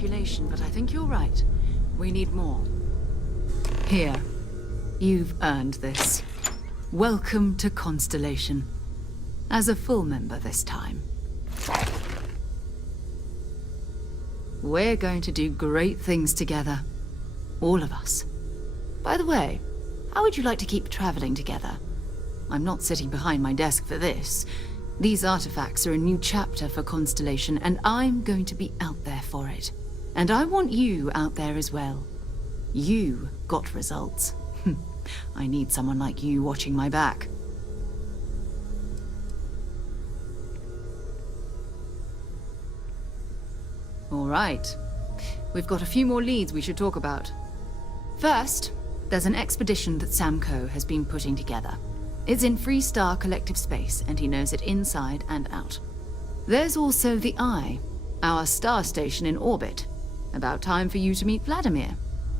speculation, but I think you're right. We need more. Here. You've earned this. Welcome to Constellation. As a full member this time. We're going to do great things together. All of us. By the way, how would you like to keep traveling together? I'm not sitting behind my desk for this. These artifacts are a new chapter for Constellation, and I'm going to be out there for it. And I want you out there as well. You got results. I need someone like you watching my back. All right. We've got a few more leads we should talk about. First, there's an expedition that Samco has been putting together. It's in Freestar Collective Space, and he knows it inside and out. There's also the Eye, our star station in orbit. About time for you to meet Vladimir.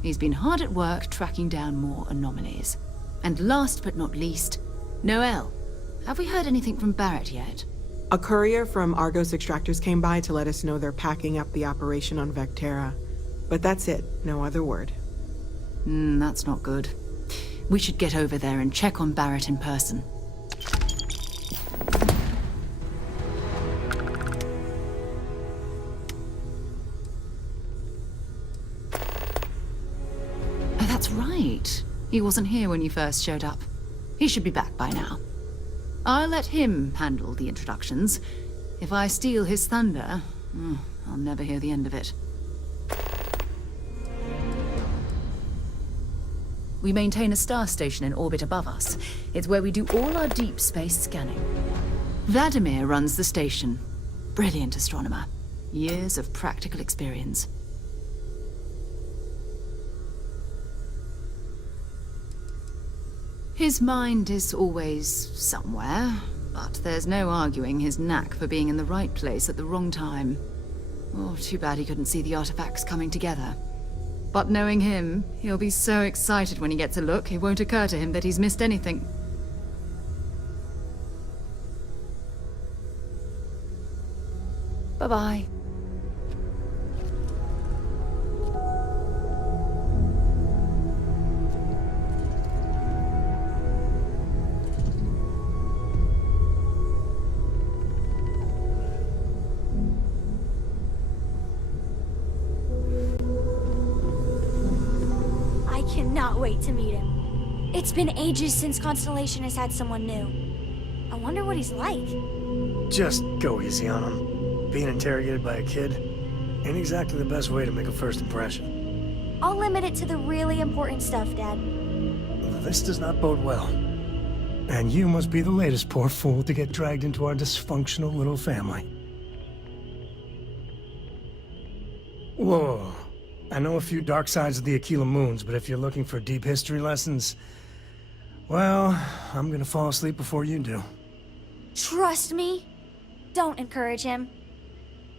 He's been hard at work tracking down more anomalies. And last but not least, Noel. Have we heard anything from Barrett yet? A courier from Argos Extractors came by to let us know they're packing up the operation on Vectera. But that's it, no other word. That's not good. We should get over there and check on Barrett in person. Oh, that's right. He wasn't here when you first showed up. He should be back by now. I'll let him handle the introductions. If I steal his thunder, I'll never hear the end of it. We maintain a star station in orbit above us. It's where we do all our deep space scanning. Vladimir runs the station. Brilliant astronomer. Years of practical experience. His mind is always somewhere, but there's no arguing his knack for being in the right place at the wrong time. Oh, too bad he couldn't see the artifacts coming together. But knowing him, he'll be so excited when he gets a look, it won't occur to him that he's missed anything. Bye-bye. Cannot wait to meet him. It's been ages since Constellation has had someone new. I wonder what he's like. Just go easy on him. Being interrogated by a kid ain't exactly the best way to make a first impression. I'll limit it to the really important stuff, Dad. This does not bode well. And you must be the latest poor fool to get dragged into our dysfunctional little family. Whoa. I know a few dark sides of the Aquila Moons, but if you're looking for deep history lessons, well, I'm gonna fall asleep before you do. Trust me. Don't encourage him.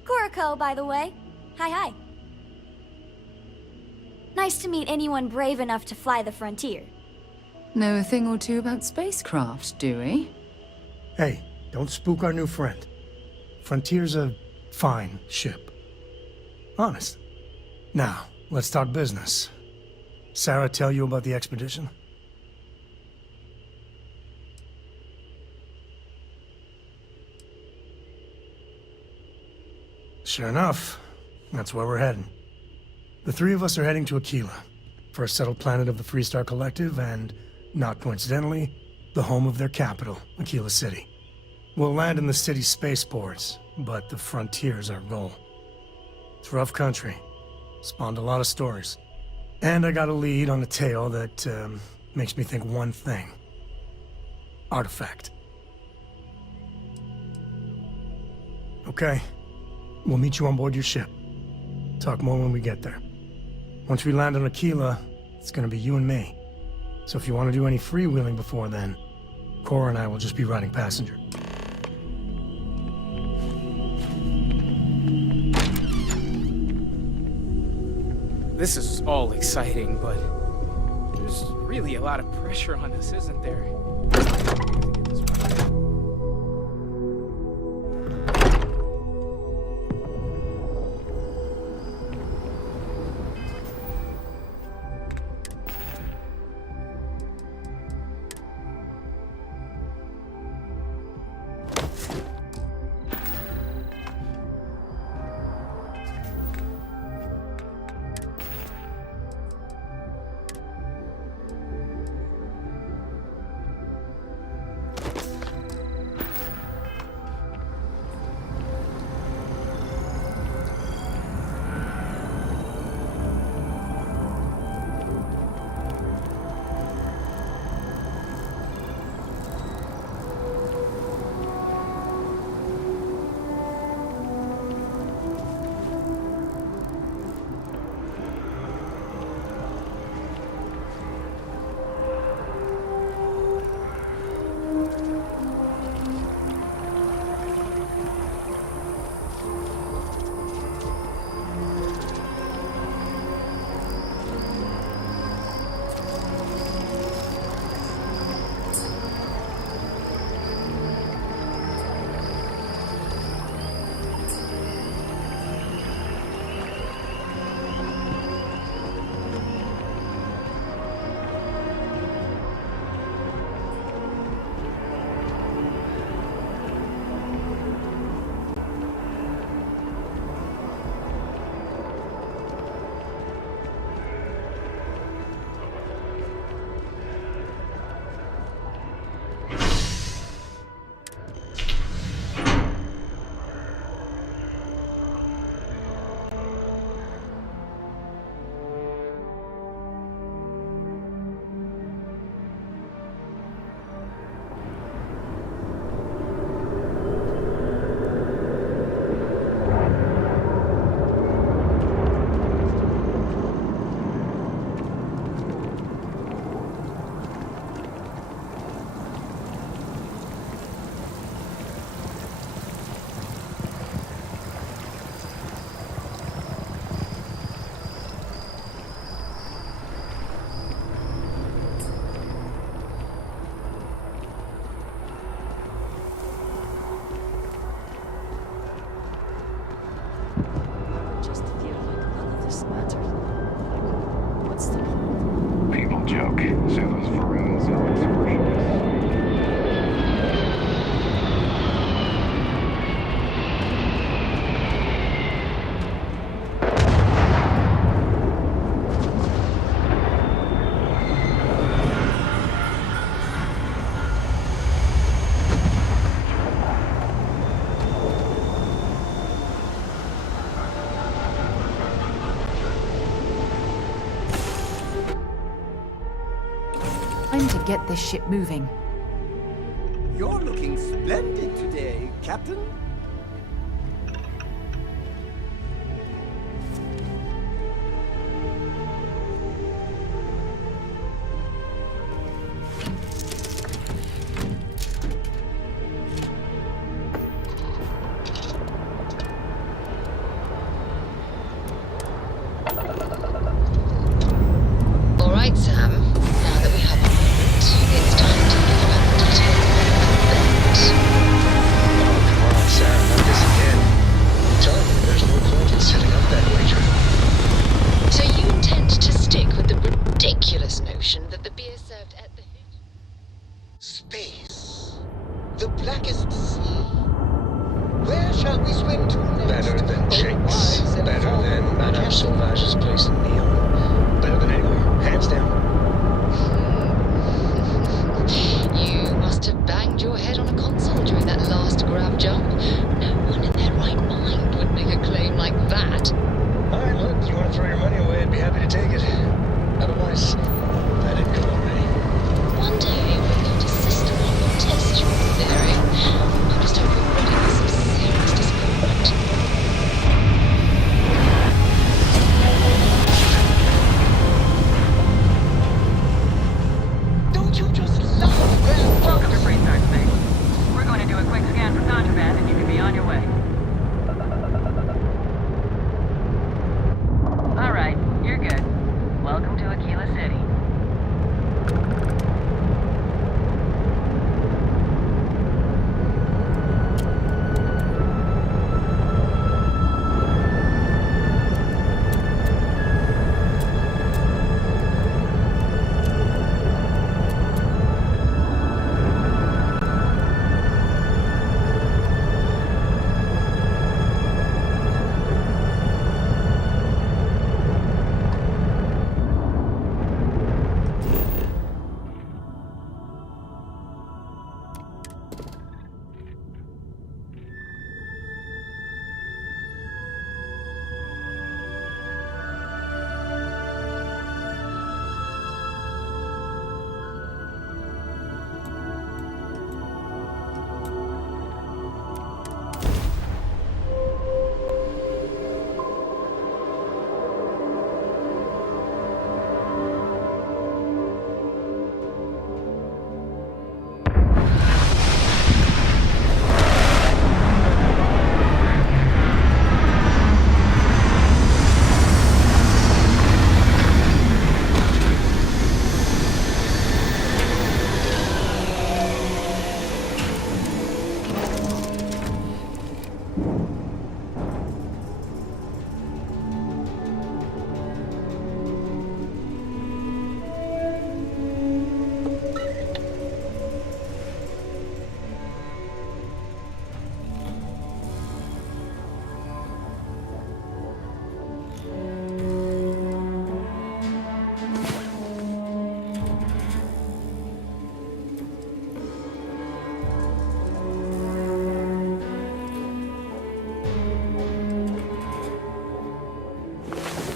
Kuriko, by the way. Hi. Nice to meet anyone brave enough to fly the frontier. Know a thing or two about spacecraft, do we? Hey, don't spook our new friend. Frontier's a fine ship. Honest. Now, let's talk business. Sarah tell you about the expedition? Sure enough, that's where we're heading. The three of us are heading to Aquila, first settled planet of the Freestar Collective and, not coincidentally, the home of their capital, Aquila City. We'll land in the city's spaceports, but the frontier's our goal. It's rough country. Spawned a lot of stories. And I got a lead on a tale that makes me think one thing. Artifact. Okay. We'll meet you on board your ship. Talk more when we get there. Once we land on Aquila, it's gonna be you and me. So if you want to do any freewheeling before then, Cora and I will just be riding passenger. This is all exciting, but there's really a lot of pressure on us, isn't there? time to get this ship moving. You're looking splendid today, Captain. All right, Sam. Now that we have a moment, it's time to think about the details of the event. Oh, come on, Sam, not this again. Tell me there's no point in setting up that wager. So you intend to stick with the ridiculous notion that the beer served at the... Space. The blackest sea. Where shall we swim to next? Better than Jake's. Better than Madame Sauvage's place in Neon. Better than anywhere, hands down. You must have banged your head on a console during that last grab jump. No one in their right mind would make a claim like that. Alright, look, you want to throw your money away, I'd be happy to take it. Otherwise, let it go already. One day we're going to systematically test your theory. I just hope you're ready for some serious disappointment. Don't you just love Grand Welcome to Freestar Space. We're going to do a quick scan for contraband and you can be on your way. Alright, you're good. Welcome to Aquila City.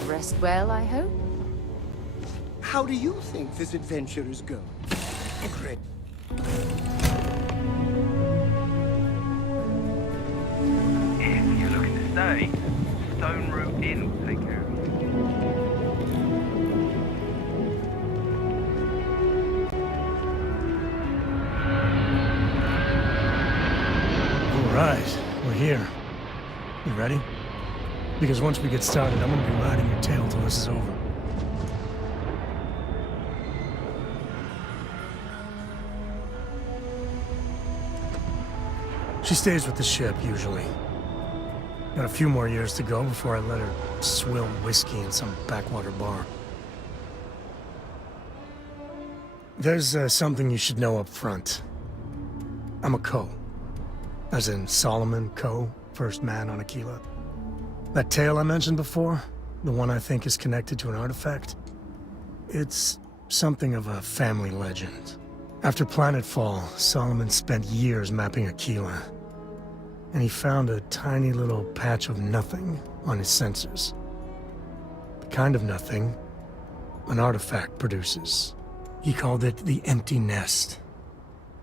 Rest well, I hope? How do you think this adventure is going? Great. If you're looking to stay, Stone Root Inn will take care of you. All right, we're here. You ready? Because once we get started, I'm gonna be riding your tail till this is over. She stays with the ship, usually. Got a few more years to go before I let her swill whiskey in some backwater bar. There's something you should know up front. I'm a Co. As in Solomon Co., first man on Aquila. That tale I mentioned before, the one I think is connected to an artifact, it's something of a family legend. After planetfall, Solomon spent years mapping Aquila, and he found a tiny little patch of nothing on his sensors. The kind of nothing an artifact produces. He called it the Empty Nest.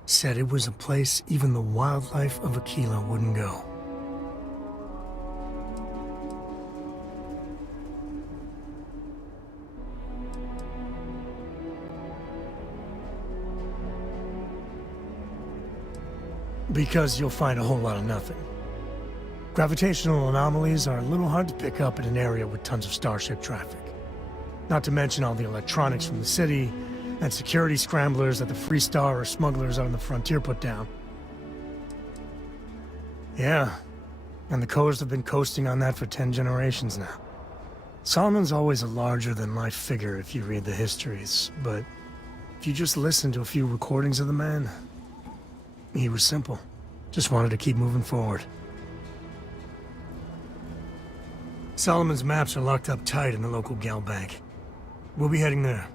Said it was a place even the wildlife of Aquila wouldn't go. Because you'll find a whole lot of nothing. Gravitational anomalies are a little hard to pick up in an area with tons of starship traffic. Not to mention all the electronics from the city, and security scramblers that the Freestar or smugglers out on the frontier put down. Yeah, and the Coast have been coasting on that for 10 generations now. Solomon's always a larger-than-life figure if you read the histories, but if you just listen to a few recordings of the man, he was simple. Just wanted to keep moving forward. Solomon's maps are locked up tight in the local gal bank. We'll be heading there.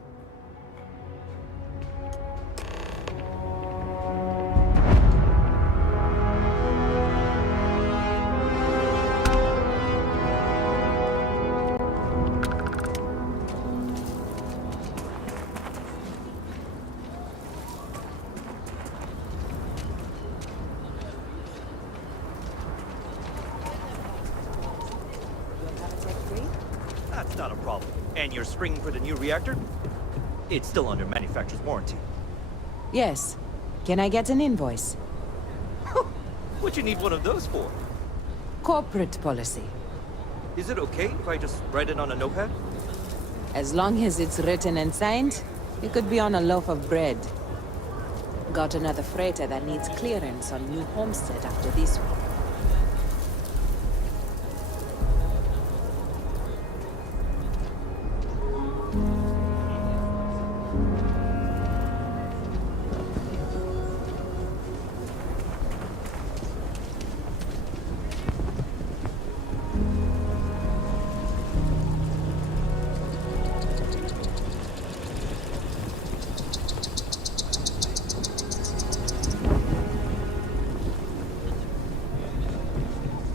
That's not a problem. And you're springing for the new reactor? It's still under manufacturer's warranty. Yes. Can I get an invoice? What you need one of those for? Corporate policy. Is it okay if I just write it on a notepad? As long as it's written and signed, it could be on a loaf of bread. Got another freighter that needs clearance on New Homestead after this one.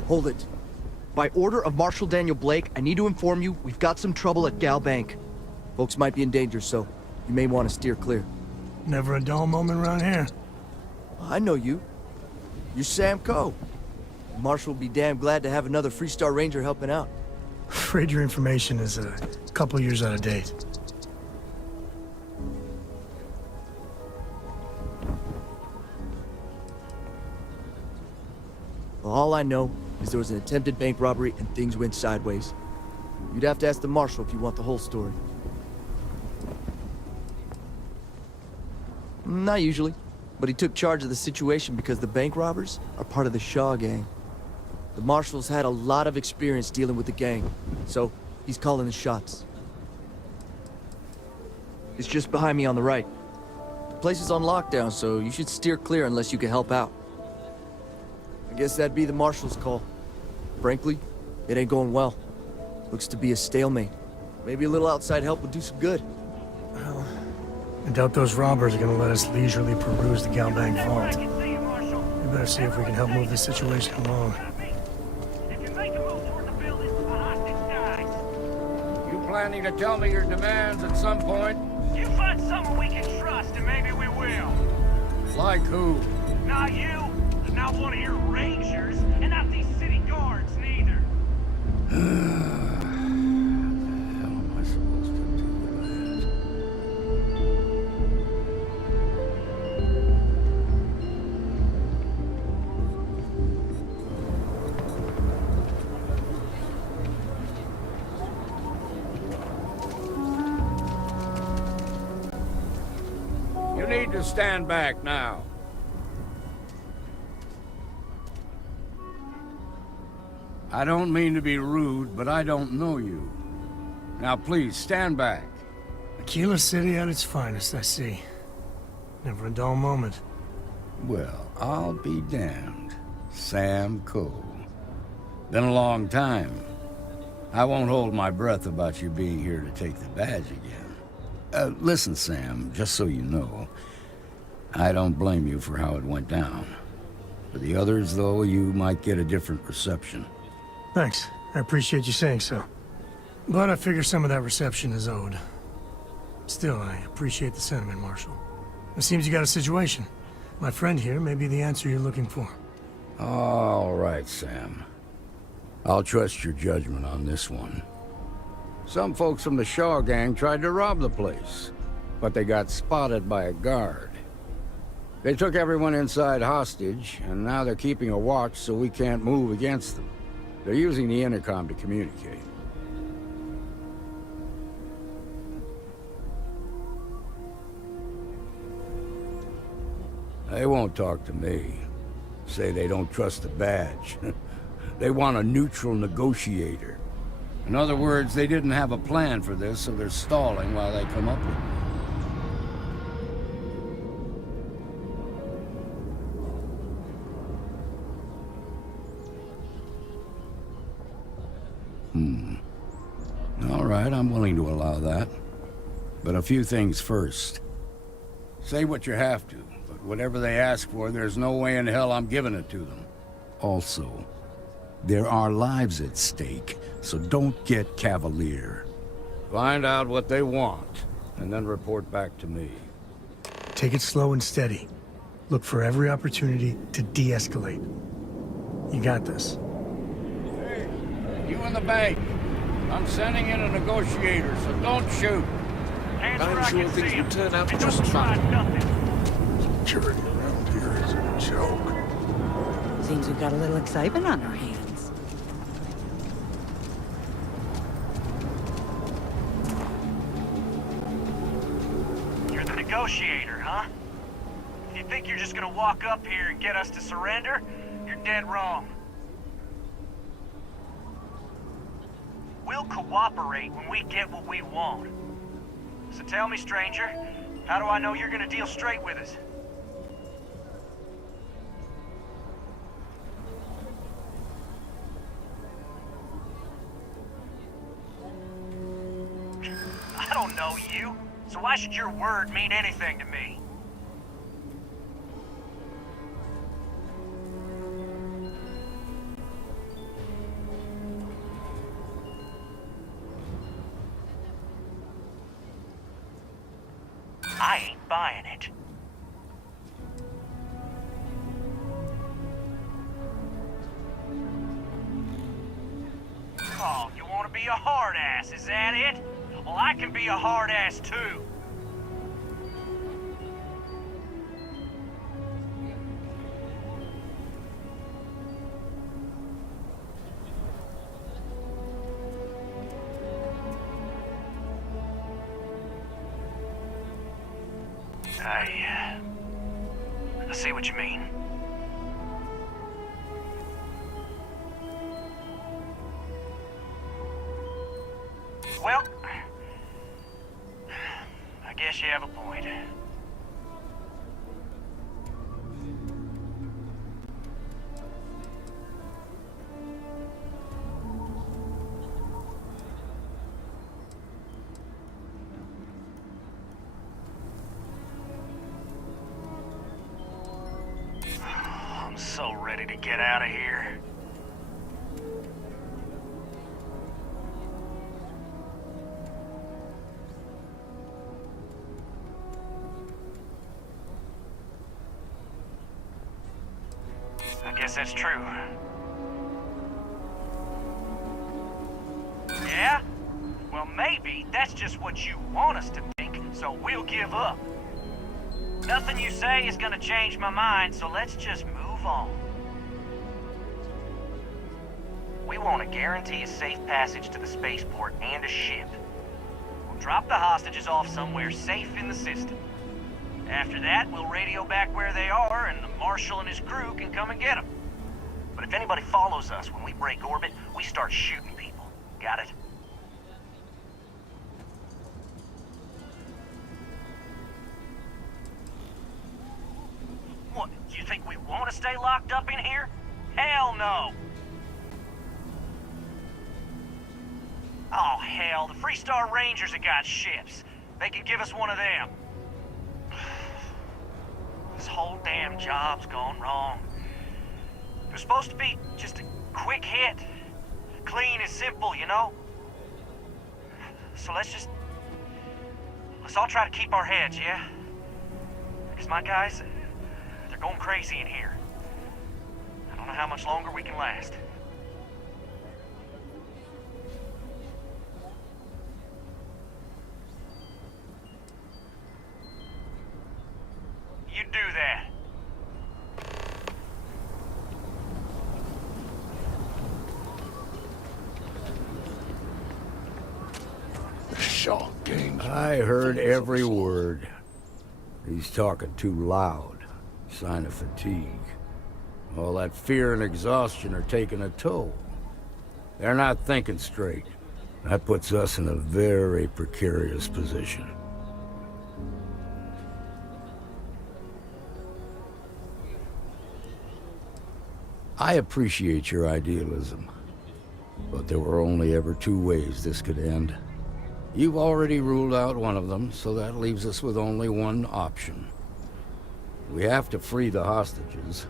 Hold it. By order of Marshal Daniel Blake, I need to inform you we've got some trouble at Gal Bank. Folks might be in danger, so you may want to steer clear. Never a dull moment around here. I know you. You're Sam Coe. Marshal will be damn glad to have another Freestar Ranger helping out. Afraid your information is a couple years out of date. Well, all I know is there was an attempted bank robbery and things went sideways. You'd have to ask the Marshal if you want the whole story. Not usually, but he took charge of the situation because the bank robbers are part of the Shaw gang. The Marshal's had a lot of experience dealing with the gang, so he's calling the shots. It's just behind me on the right. The place is on lockdown, so you should steer clear unless you can help out. I guess that'd be the Marshal's call. Frankly, it ain't going well. Looks to be a stalemate. Maybe a little outside help would do some good. Well, I doubt those robbers are gonna let us leisurely peruse the Gal Bank vault. We better see if we can help move this situation along. You planning to tell me your demands at some point? You find someone we can trust, and maybe we will. Like who? Not you, not one of your rangers, and not these city guards, neither. How am I supposed to do that? You need to stand back now. I don't mean to be rude, but I don't know you. Now please, stand back. Aquila City at its finest, I see. Never a dull moment. Well, I'll be damned. Sam Coe. Been a long time. I won't hold my breath about you being here to take the badge again. Listen, Sam, just so you know, I don't blame you for how it went down. For the others, though, you might get a different reception. Thanks. I appreciate you saying so. But I figure some of that reception is owed. Still, I appreciate the sentiment, Marshal. It seems you got a situation. My friend here may be the answer you're looking for. All right, Sam. I'll trust your judgment on this one. Some folks from the Shaw gang tried to rob the place, but they got spotted by a guard. They took everyone inside hostage, and now they're keeping a watch so we can't move against them. They're using the intercom to communicate. They won't talk to me. Say they don't trust the badge. They want a neutral negotiator. In other words, they didn't have a plan for this, so they're stalling while they come up with it. All right, I'm willing to allow that. But a few things first. Say what you have to, but whatever they ask for, there's no way in hell I'm giving it to them. Also, there are lives at stake, so don't get cavalier. Find out what they want, and then report back to me. Take it slow and steady. Look for every opportunity to de-escalate. You got this. Hey, you in the bank. I'm sending in a negotiator, so don't shoot. I'm sure things will turn out just fine. Security around here is a joke. Seems we've got a little excitement on our hands. You're the negotiator, huh? If you think you're just gonna walk up here and get us to surrender, you're dead wrong. We'll cooperate when we get what we want. So tell me, stranger, how do I know you're gonna deal straight with us? I don't know you, so why should your word mean anything to me? I ain't buying it. Oh, you want to be a hard ass, is that it? Well, I can be a hard ass too. I see what you mean. Well, I guess you have a point. I'm so ready to get out of here. I guess that's true. Yeah? Well, maybe that's just what you want us to think, so we'll give up. Nothing you say is gonna change my mind, so let's just move on. We want to guarantee a safe passage to the spaceport and a ship. We'll drop the hostages off somewhere safe in the system. After that, we'll radio back where they are, and the Marshal and his crew can come and get them. But if anybody follows us when we break orbit, we start shooting people. Got it? What, you think we want to stay locked up in here? Hell no! Oh, hell, the Freestar Rangers have got ships. They can give us one of them. This whole damn job's gone wrong. It was supposed to be just a quick hit. Clean and simple, you know? So let's Let's all try to keep our heads, yeah? Because my guys, they're going crazy in here. I don't know how much longer we can last. You do that. I heard every word. He's talking too loud. Sign of fatigue. All that fear and exhaustion are taking a toll. They're not thinking straight. That puts us in a very precarious position. I appreciate your idealism, but there were only ever two ways this could end. You've already ruled out one of them, so that leaves us with only one option. We have to free the hostages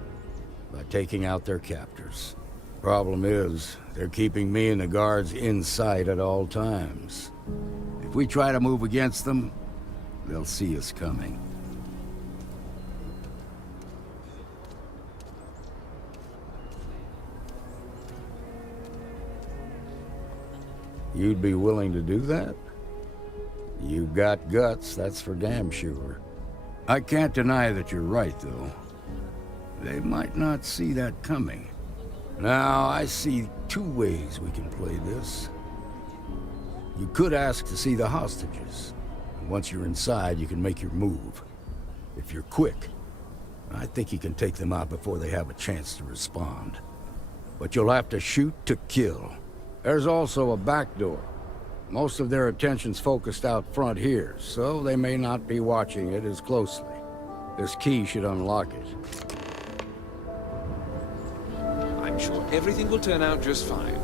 by taking out their captors. Problem is, they're keeping me and the guards in sight at all times. If we try to move against them, they'll see us coming. You'd be willing to do that? You've got guts, that's for damn sure. I can't deny that you're right, though. They might not see that coming. Now, I see two ways we can play this. You could ask to see the hostages. And once you're inside, you can make your move. If you're quick, I think you can take them out before they have a chance to respond. But you'll have to shoot to kill. There's also a back door. Most of their attention's focused out front here, so they may not be watching it as closely. This key should unlock it. I'm sure everything will turn out just fine.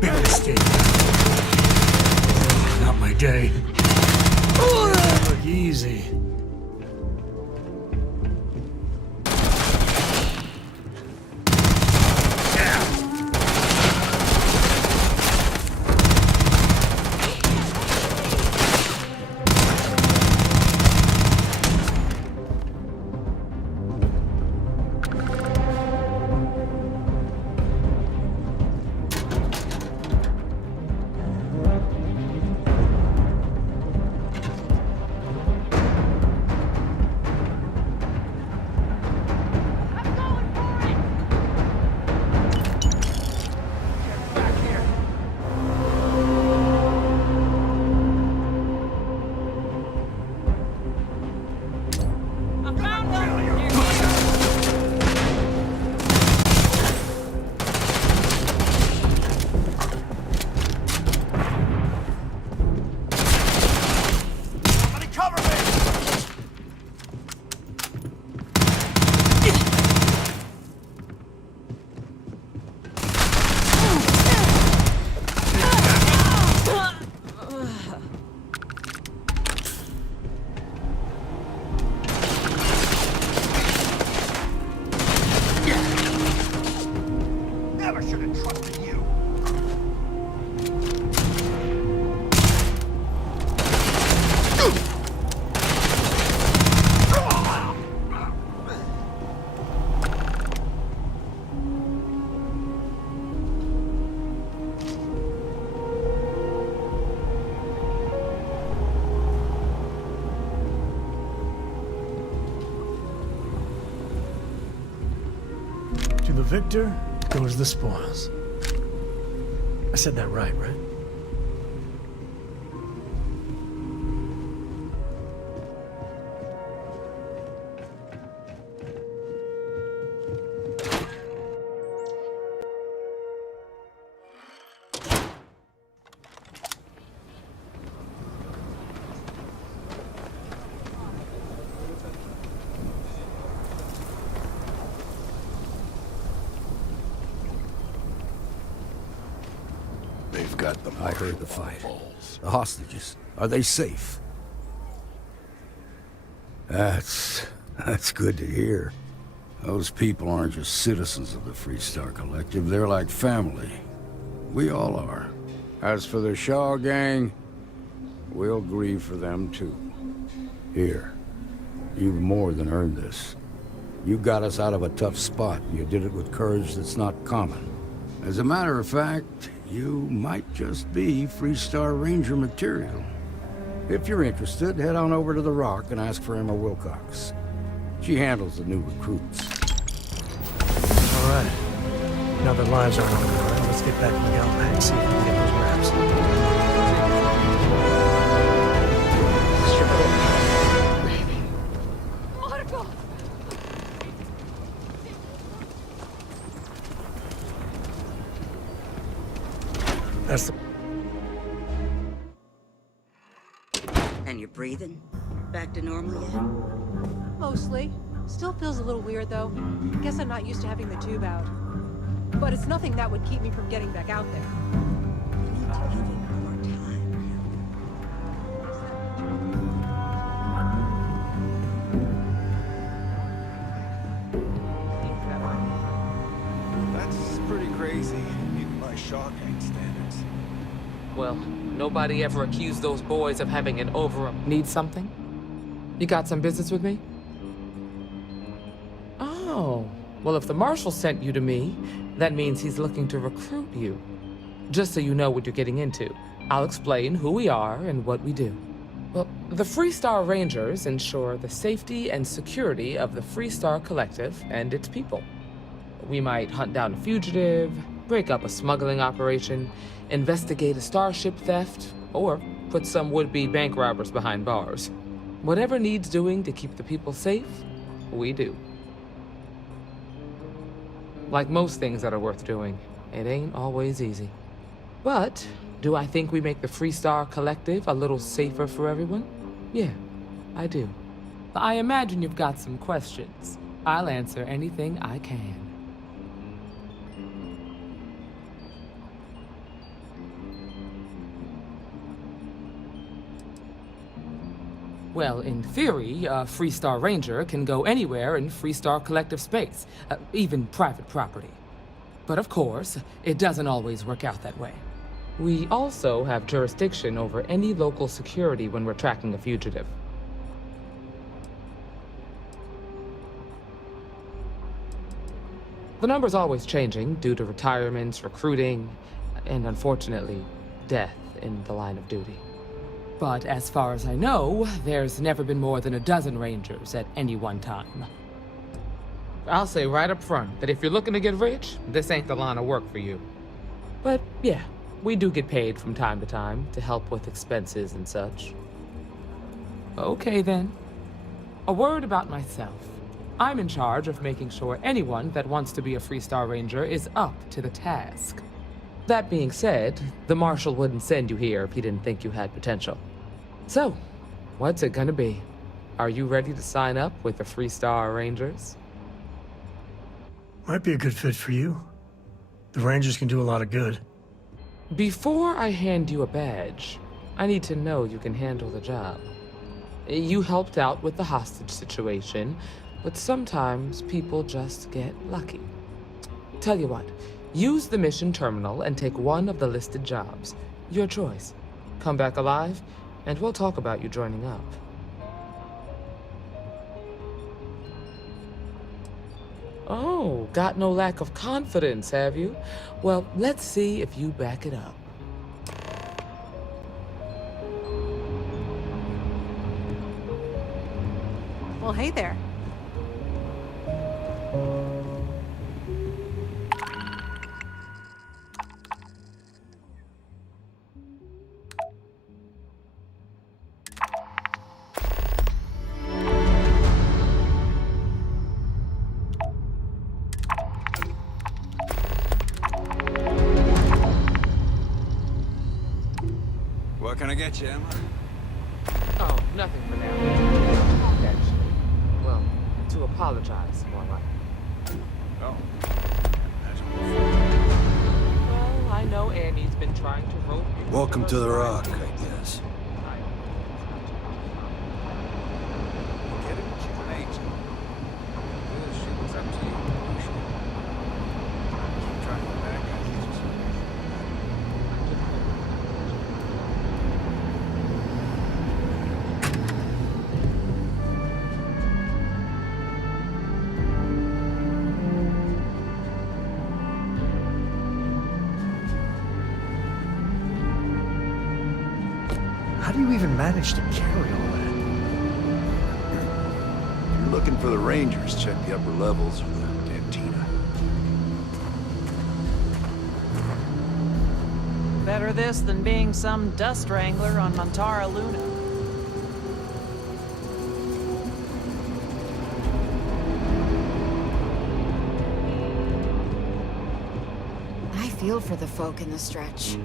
Big mistake. Not my day. Look easy. To the victor goes the spoils. I said that right? They've got them. I heard the fight. The hostages, are they safe? That's good to hear. Those people aren't just citizens of the Freestar Collective, they're like family. We all are. As for the Shaw gang, we'll grieve for them too. Here, you've more than earned this. You got us out of a tough spot, and you did it with courage that's not common. As a matter of fact, you might just be Freestar Ranger material. If you're interested, head on over to the Rock and ask for Emma Wilcox. She handles the new recruits. All right. Now that lives aren't on the line, let's get back to the Galbag and see if we can get those wraps. That's the... And you're breathing? Back to normal yet? Mostly. Still feels a little weird, though. Guess I'm not used to having the tube out. But it's nothing that would keep me from getting back out there. You need to give it more time. That's pretty crazy, even by Shaw gang standards. Well, nobody ever accused those boys of having an Need something? You got some business with me? Oh, well, if the Marshal sent you to me, that means he's looking to recruit you. Just so you know what you're getting into, I'll explain who we are and what we do. Well, the Freestar Rangers ensure the safety and security of the Freestar Collective and its people. We might hunt down a fugitive, break up a smuggling operation, investigate a starship theft, or put some would-be bank robbers behind bars. Whatever needs doing to keep the people safe, we do. Like most things that are worth doing, it ain't always easy. But do I think we make the Freestar Collective a little safer for everyone? Yeah, I do. I imagine you've got some questions. I'll answer anything I can. Well, in theory, a Freestar Ranger can go anywhere in Freestar Collective space, even private property. But of course, it doesn't always work out that way. We also have jurisdiction over any local security when we're tracking a fugitive. The number's always changing due to retirements, recruiting, and unfortunately, death in the line of duty. But as far as I know, there's never been more than a dozen Rangers at any one time. I'll say right up front that if you're looking to get rich, this ain't the line of work for you. But yeah, we do get paid from time to time to help with expenses and such. Okay then. A word about myself. I'm in charge of making sure anyone that wants to be a Freestar Ranger is up to the task. That being said, the Marshal wouldn't send you here if he didn't think you had potential. So, what's it gonna be? Are you ready to sign up with the Freestar Rangers? Might be a good fit for you. The Rangers can do a lot of good. Before I hand you a badge, I need to know you can handle the job. You helped out with the hostage situation, but sometimes people just get lucky. Tell you what, use the mission terminal and take one of the listed jobs. Your choice. Come back alive, and we'll talk about you joining up. Oh, got no lack of confidence, have you? Well, let's see if you back it up. Well, hey there. What can I get you, Emma? Oh, nothing for now. Actually. Well, to apologize, more like. Oh. Well, I know know Annie's been trying to rope you. Welcome to the Rock, I guess. Get it what you can eat. This shit was up to you. Keep track of the bad guys. How do you even manage to carry all that? If you're looking for the Rangers, check the upper levels or the cantina. Better this than being some dust wrangler on Montara Luna. I feel for the folk in the stretch.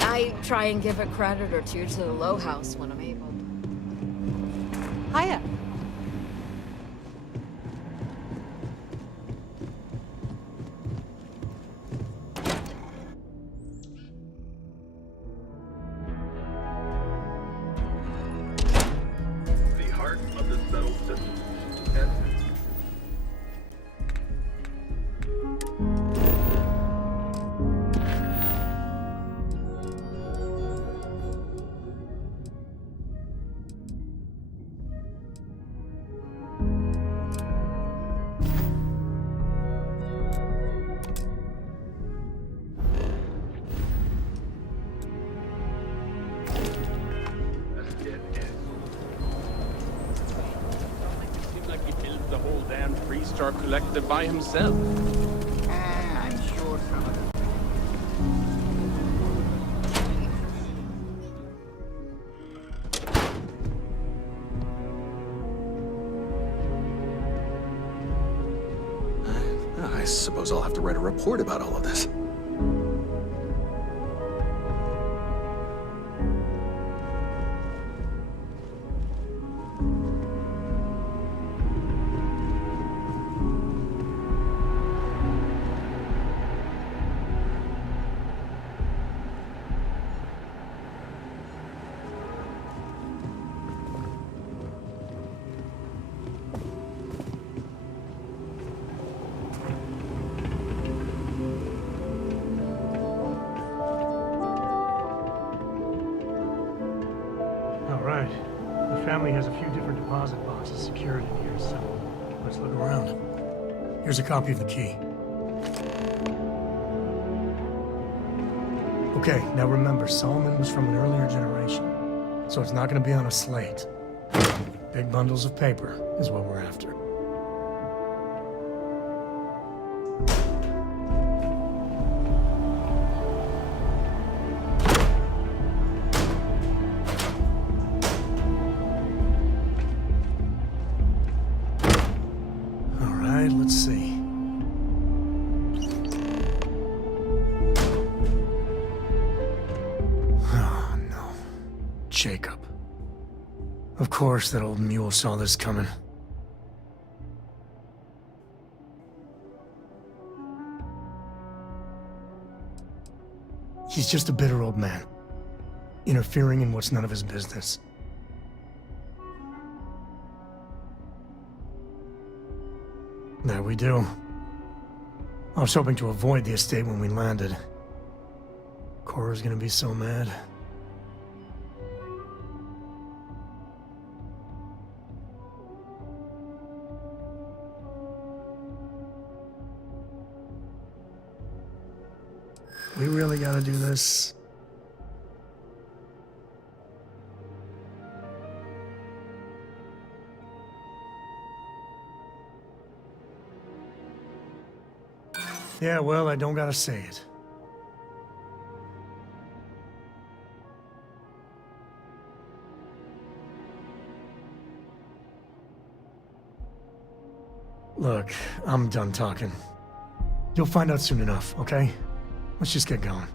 I try and give a credit or two to the Low House when I'm able. Hiya. The heart of the settled system. Seemed like he built the whole damn three-star collective by himself. I'm sure some of them. I suppose I'll have to write a report about all of this. All right. The family has a few different deposit boxes secured in here, so let's look around. Here's a copy of the key. Okay, now remember, Solomon was from an earlier generation, so it's not going to be on a slate. Big bundles of paper is what we're after. All right, let's see. Oh, no. Jacob. Of course that old mule saw this coming. He's just a bitter old man, interfering in what's none of his business. There we do. I was hoping to avoid the estate when we landed. Cora's gonna be so mad. We really gotta do this. Yeah, well, I don't gotta say it. Look, I'm done talking. You'll find out soon enough, okay? Let's just get going.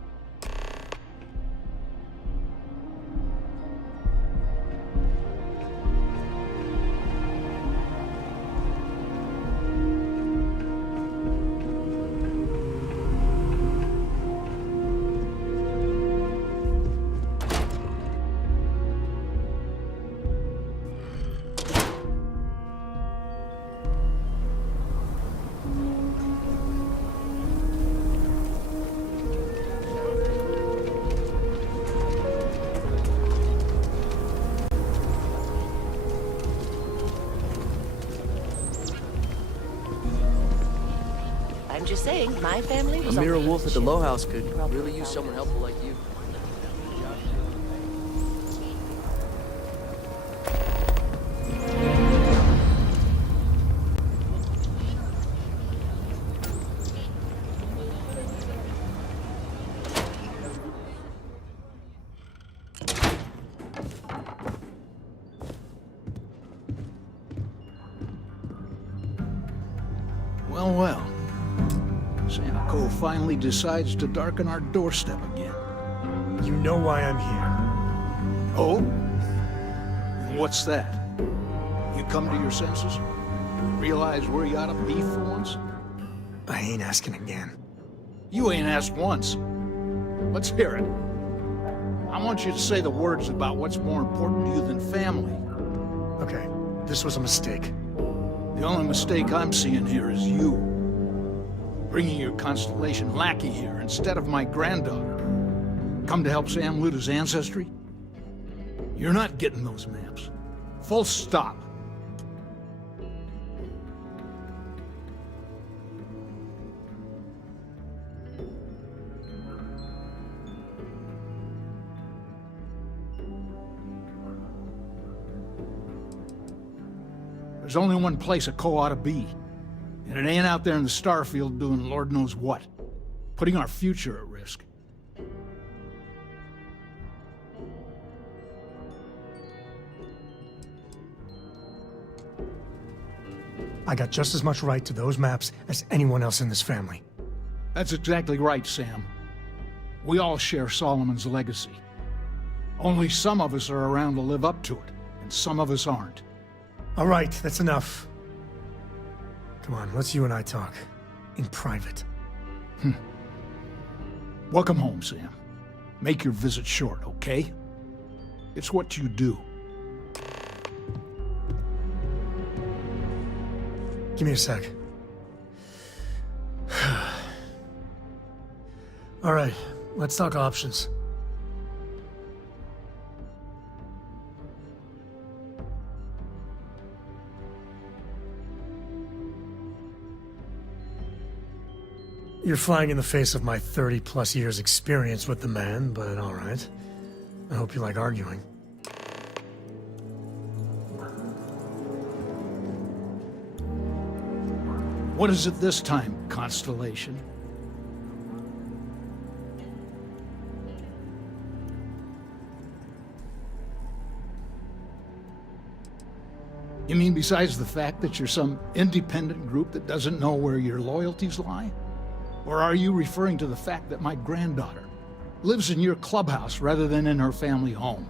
saying my family was A mirror on the wolf at the Low House could Probably really use found someone it. helpful like you. Well, well. Sam Cole finally decides to darken our doorstep again. You know why I'm here. Oh? And what's that? You come to your senses? Realize where you ought to be for once? I ain't asking again. You ain't asked once. Let's hear it. I want you to say the words about what's more important to you than family. Okay, this was a mistake. The only mistake I'm seeing here is you. Bringing your Constellation lackey here instead of my granddaughter. Come to help Sam loot his ancestry? You're not getting those maps. Full stop. There's only one place a Co ought to be. And it ain't out there in the Starfield doing Lord knows what. Putting our future at risk. I got just as much right to those maps as anyone else in this family. That's exactly right, Sam. We all share Solomon's legacy. Only some of us are around to live up to it, and some of us aren't. All right, that's enough. Come on, let's you and I talk. In private. Welcome home, Sam. Make your visit short, okay? It's what you do. Give me a sec. All right, let's talk options. You're flying in the face of my 30-plus years experience with the man, but all right. I hope you like arguing. What is it this time, Constellation? You mean besides the fact that you're some independent group that doesn't know where your loyalties lie? Or are you referring to the fact that my granddaughter lives in your clubhouse rather than in her family home?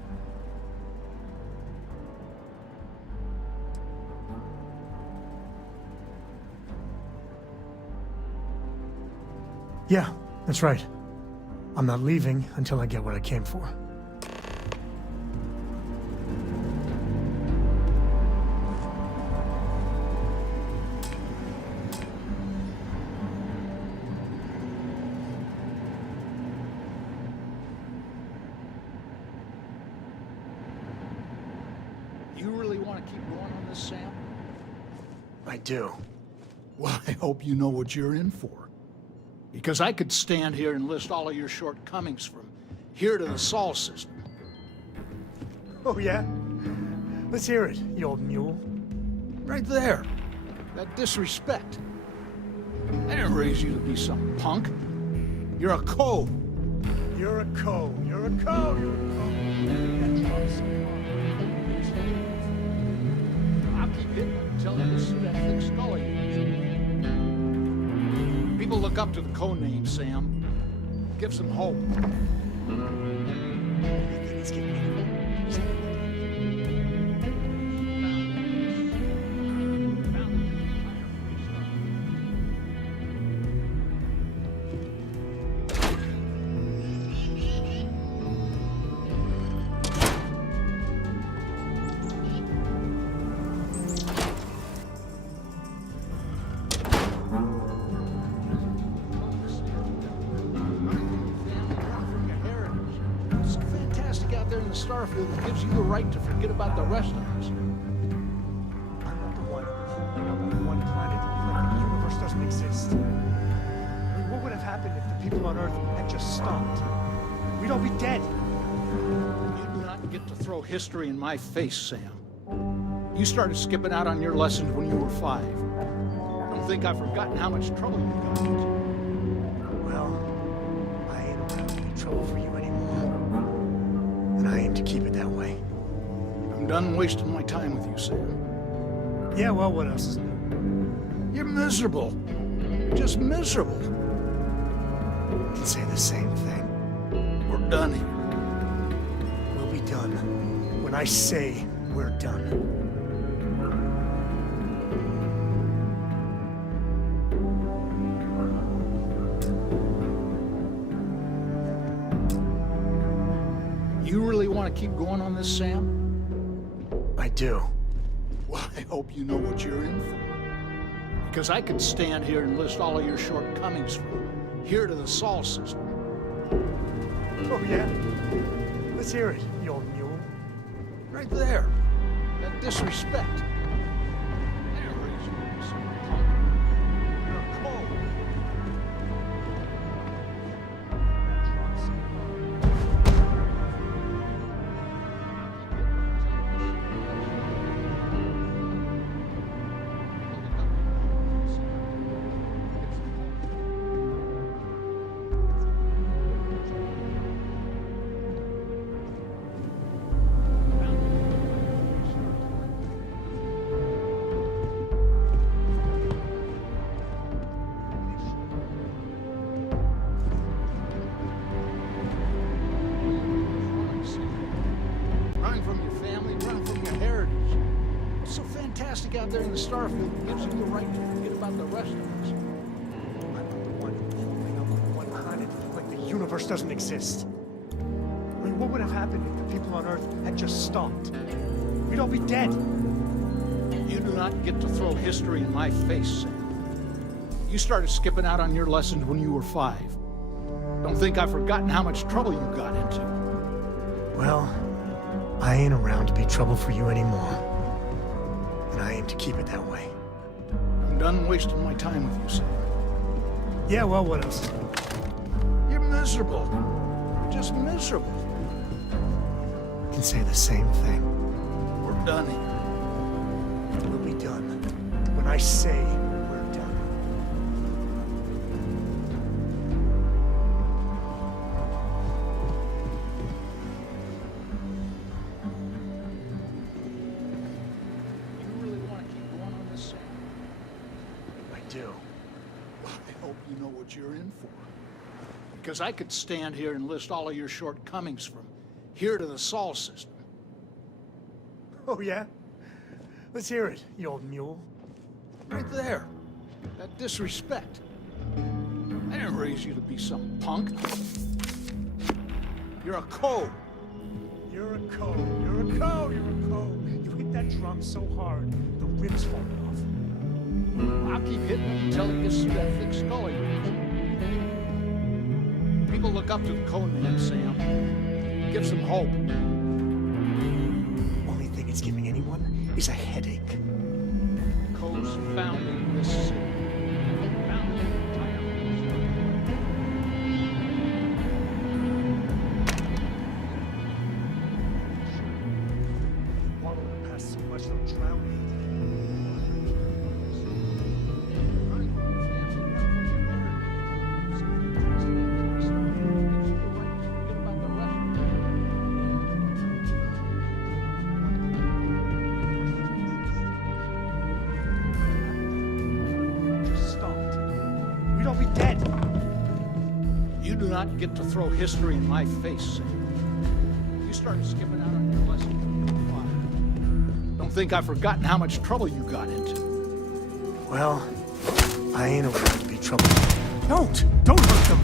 Yeah, that's right. I'm not leaving until I get what I came for. You really want to keep going on this, Sam? I do. Well, I hope you know what you're in for. Because I could stand here and list all of your shortcomings from here to the Sol system. Oh, yeah? Let's hear it, you old mule. Right there. That disrespect. I didn't raise you to be some punk. You're a Co. You're a Co. You're a Co. You're a Co. I'll keep hitting it until I see that thick skull of yours. People look up to the Co name, Sam. Gives them hope. What's so fantastic out there in the Starfield that gives you the right to forget about the rest of us? I'm not the one. I'm not the one planet. Like the universe doesn't exist. people on Earth had just stopped, we'd all be dead. You do not get to throw history in my face, Sam. You started skipping out on your lessons when you were 5. Don't think I've forgotten how much trouble you got into. Well, I ain't around to be trouble for you anymore. And I aim to keep it that way. I'm done wasting my time with you, Sam. Yeah, well, what else is new? You're miserable. You're just miserable. You can say the same thing. We're done here. We'll be done when I say we're done. You really want to keep going on this, Sam? I do. Well, I hope you know what you're in for. Because I could stand here and list all of your shortcomings from here to the Sol system. Oh, yeah? Let's hear it, you old mule. Right there. That disrespect. That raised you to some punk. You're a cold. Running from your family, running from your heritage. What's so fantastic out there in the Starfield that gives you the right to forget about the rest of us? I'm not the one holding up on one planet like the universe doesn't exist. I mean, what would have happened if the people on Earth had just stopped? We'd all be dead. You do not get to throw history in my face, Sam. You started skipping out on your lessons when you were 5. Don't think I've forgotten how much trouble you got into. Well, I ain't around to be trouble for you anymore. And I aim to keep it that way. I'm done wasting my time with you, Sam. Yeah, well, what else is new? You're miserable. You're just miserable. You can say the same thing. We're done here. We'll be done when I say we're done. You really want to keep going on this, Sam? I do. Well, I hope you know what you're in for. Because I could stand here and list all of your shortcomings from here to the Sol system. Oh, yeah? Let's hear it, you old mule. Right there. That disrespect. I didn't raise you to be some punk. You're a code. You're a code. You're a code. You're a code. You hit that drum so hard, the ribs fall off. I'll keep hitting it until it gets through that thick skull of yours. People look up to the code man, Sam. It gives them hope. Only thing it's giving anyone is a headache. Code's founding this city. Founding the entire Wallow in the past so much they'll drown me. You do not get to throw history in my face, Sam. You started skipping out on your lessons when you were 5. Don't think I've forgotten how much trouble you got into. Well, I ain't around to be trouble. Don't hurt them!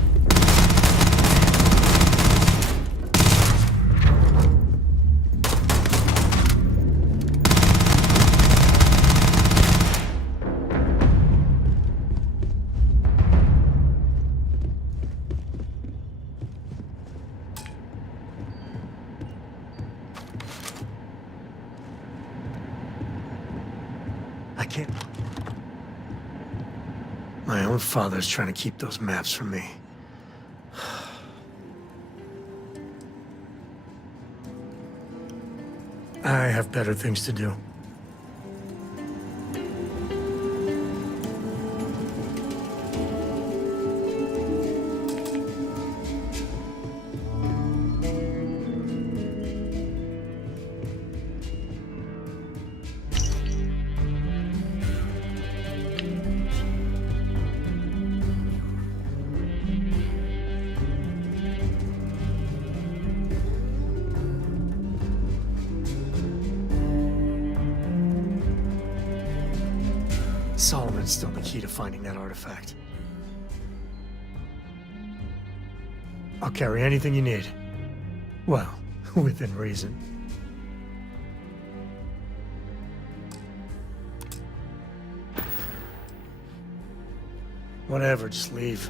I can't. My own father's trying to keep those maps from me. I have better things to do. Solomon's still the key to finding that artifact. I'll carry anything you need. Well, within reason. Whatever, just leave.